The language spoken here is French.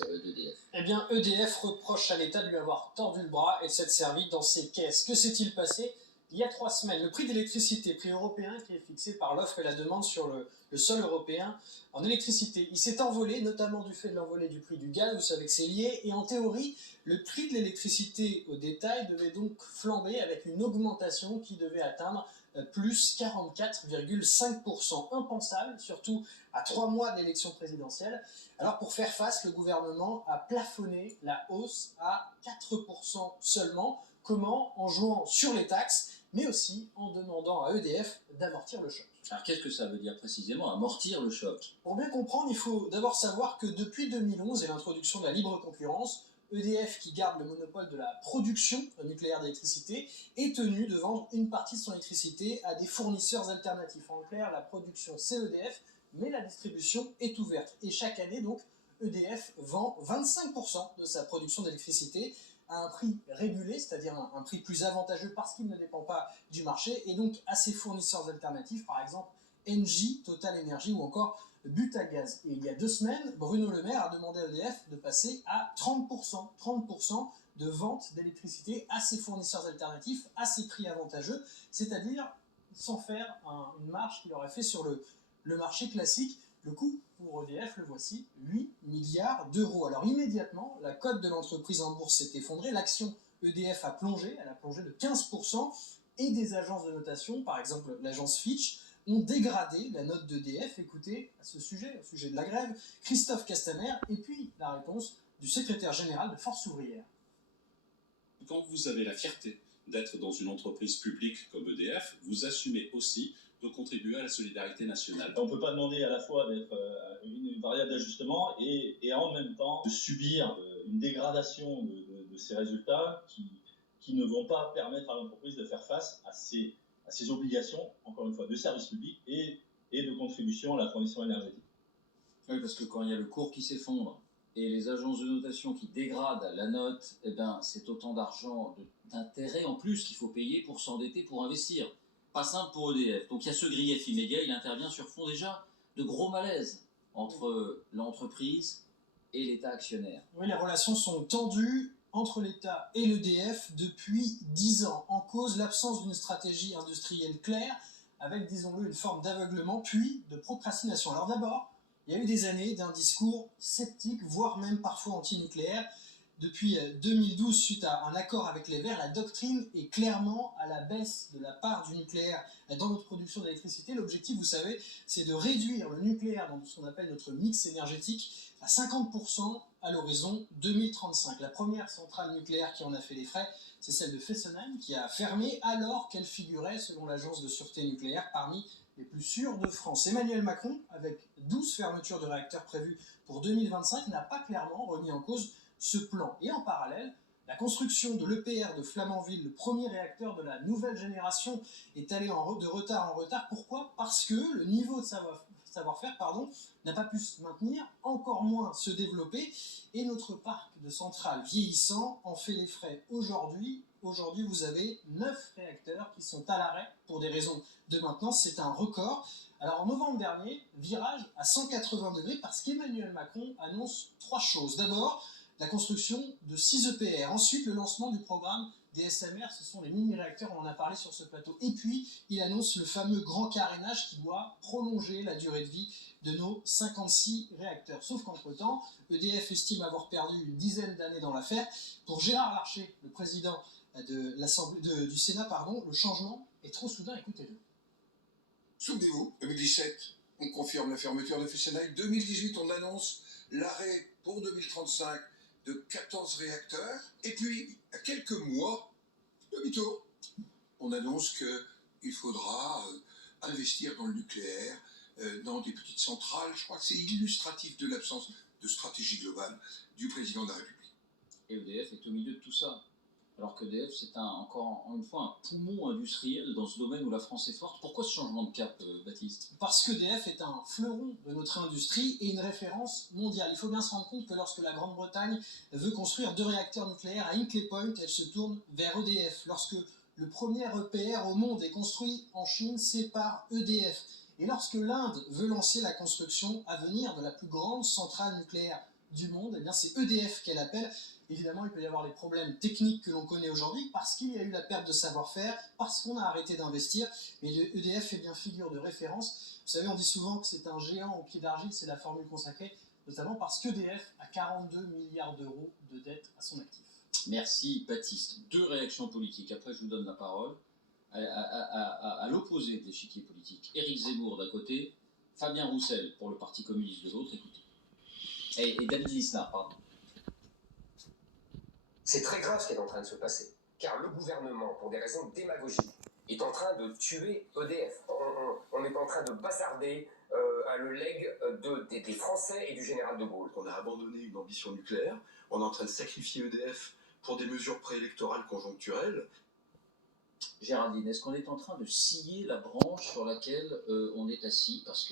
d'EDF? Eh bien, EDF reproche à l'État de lui avoir tordu le bras et de s'être servi dans ses caisses. Que s'est-il passé? Il y a 3 semaines, le prix d'électricité, prix européen qui est fixé par l'offre et la demande sur le sol européen en électricité, il s'est envolé, notamment du fait de l'envolée du prix du gaz, vous savez que c'est lié, et en théorie, le prix de l'électricité au détail devait donc flamber avec une augmentation qui devait atteindre plus 44,5%. Impensable, surtout à 3 mois de l'élection présidentielle. Alors pour faire face, le gouvernement a plafonné la hausse à 4% seulement. Comment? En jouant sur les taxes, mais aussi en demandant à EDF d'amortir le choc. Alors qu'est-ce que ça veut dire précisément, amortir le choc? Pour bien comprendre, il faut d'abord savoir que depuis 2011 et l'introduction de la libre concurrence, EDF, qui garde le monopole de la production nucléaire d'électricité, est tenu de vendre une partie de son électricité à des fournisseurs alternatifs. En clair, la production c'est EDF, mais la distribution est ouverte. Et chaque année, donc, EDF vend 25% de sa production d'électricité à un prix régulé, c'est-à-dire un prix plus avantageux parce qu'il ne dépend pas du marché, et donc à ses fournisseurs alternatifs, par exemple Engie, Total Energy ou encore Butagaz. Et il y a 2 semaines, Bruno Le Maire a demandé à EDF de passer à 30% de vente d'électricité à ses fournisseurs alternatifs, à ses prix avantageux, c'est-à-dire sans faire une marge qu'il aurait fait sur le marché classique. Le coût pour EDF, le voici, 8 milliards d'euros. Alors immédiatement, la cote de l'entreprise en bourse s'est effondrée, l'action EDF a plongé, elle a plongé de 15%, et des agences de notation, par exemple l'agence Fitch, ont dégradé la note d'EDF. Écoutez à ce sujet, au sujet de la grève, Christophe Castaner, et puis la réponse du secrétaire général de Force ouvrière. Quand vous avez la fierté d'être dans une entreprise publique comme EDF, vous assumez aussi de contribuer à la solidarité nationale. On ne peut pas demander à la fois d'être une variable d'ajustement et en même temps de subir une dégradation de ces résultats qui ne vont pas permettre à l'entreprise de faire face à ses obligations, encore une fois, de service public et de contribution à la transition énergétique. Oui, parce que quand il y a le cours qui s'effondre et les agences de notation qui dégradent la note, eh ben, c'est autant d'argent, d'intérêt en plus qu'il faut payer pour s'endetter, pour investir. Pas simple pour EDF. Donc il y a ce grief immédiat, il intervient sur fond déjà de gros malaise entre l'entreprise et l'État actionnaire. Oui, les relations sont tendues entre l'État et l'EDF depuis 10 ans. En cause, l'absence d'une stratégie industrielle claire, avec, disons-le, une forme d'aveuglement, puis de procrastination. Alors d'abord, il y a eu des années d'un discours sceptique, voire même parfois anti-nucléaire. Depuis 2012, suite à un accord avec les Verts, la doctrine est clairement à la baisse de la part du nucléaire dans notre production d'électricité. L'objectif, vous savez, c'est de réduire le nucléaire dans ce qu'on appelle notre mix énergétique à 50% à l'horizon 2035. La première centrale nucléaire qui en a fait les frais, c'est celle de Fessenheim, qui a fermé alors qu'elle figurait, selon l'agence de sûreté nucléaire, parmi les plus sûres de France. Emmanuel Macron, avec 12 fermetures de réacteurs prévues pour 2025, n'a pas clairement remis en cause ce plan. Et en parallèle, la construction de l'EPR de Flamanville, le premier réacteur de la nouvelle génération, est allée de retard en retard. Pourquoi? Parce que le niveau de savoir-faire n'a pas pu se maintenir, encore moins se développer, et notre parc de centrales vieillissant en fait les frais. Aujourd'hui, vous avez 9 réacteurs qui sont à l'arrêt pour des raisons de maintenance, c'est un record. Alors en novembre dernier, virage à 180 degrés parce qu'Emmanuel Macron annonce 3 choses. D'abord, la construction de 6 EPR. Ensuite, le lancement du programme des SMR, ce sont les mini-réacteurs, on en a parlé sur ce plateau. Et puis, il annonce le fameux grand carénage qui doit prolonger la durée de vie de nos 56 réacteurs. Sauf qu'entre-temps, EDF estime avoir perdu une dizaine d'années dans l'affaire. Pour Gérard Larcher, le président du Sénat, le changement est trop soudain, écoutez-le. Souvenez-vous, 2017, on confirme la fermeture de Fessenheim. 2018, on annonce l'arrêt pour 2035 de 14 réacteurs. Et puis, à quelques mois, demi-tour, on annonce qu'il faudra investir dans le nucléaire, dans des petites centrales. Je crois que c'est illustratif de l'absence de stratégie globale du président de la République. Et EDF est au milieu de tout ça. Alors qu'EDF, c'est encore une fois un poumon industriel dans ce domaine où la France est forte. Pourquoi ce changement de cap, Baptiste? Parce qu'EDF est un fleuron de notre industrie et une référence mondiale. Il faut bien se rendre compte que lorsque la Grande-Bretagne veut construire 2 réacteurs nucléaires à Hinkley Point, elle se tourne vers EDF. Lorsque le premier EPR au monde est construit en Chine, c'est par EDF. Et lorsque l'Inde veut lancer la construction à venir de la plus grande centrale nucléaire du monde, eh bien c'est EDF qu'elle appelle. Évidemment, il peut y avoir les problèmes techniques que l'on connaît aujourd'hui parce qu'il y a eu la perte de savoir-faire, parce qu'on a arrêté d'investir. Mais EDF fait bien figure de référence. Vous savez, on dit souvent que c'est un géant au pied d'argile, c'est la formule consacrée, notamment parce qu'EDF a 42 milliards d'euros de dettes à son actif. Merci Baptiste. 2 réactions politiques. Après, je vous donne la parole. À l'opposé de l'échiquier politique, Éric Zemmour d'un côté, Fabien Roussel pour le Parti communiste de l'autre. Écoutez. Et David Lisnard, pardon. C'est très grave ce qui est en train de se passer, car le gouvernement, pour des raisons démagogiques, est en train de tuer EDF. On est en train de bazarder le legs des Français et du général de Gaulle. On a abandonné une ambition nucléaire, on est en train de sacrifier EDF pour des mesures préélectorales conjoncturelles. Géraldine, est-ce qu'on est en train de scier la branche sur laquelle on est assis parce que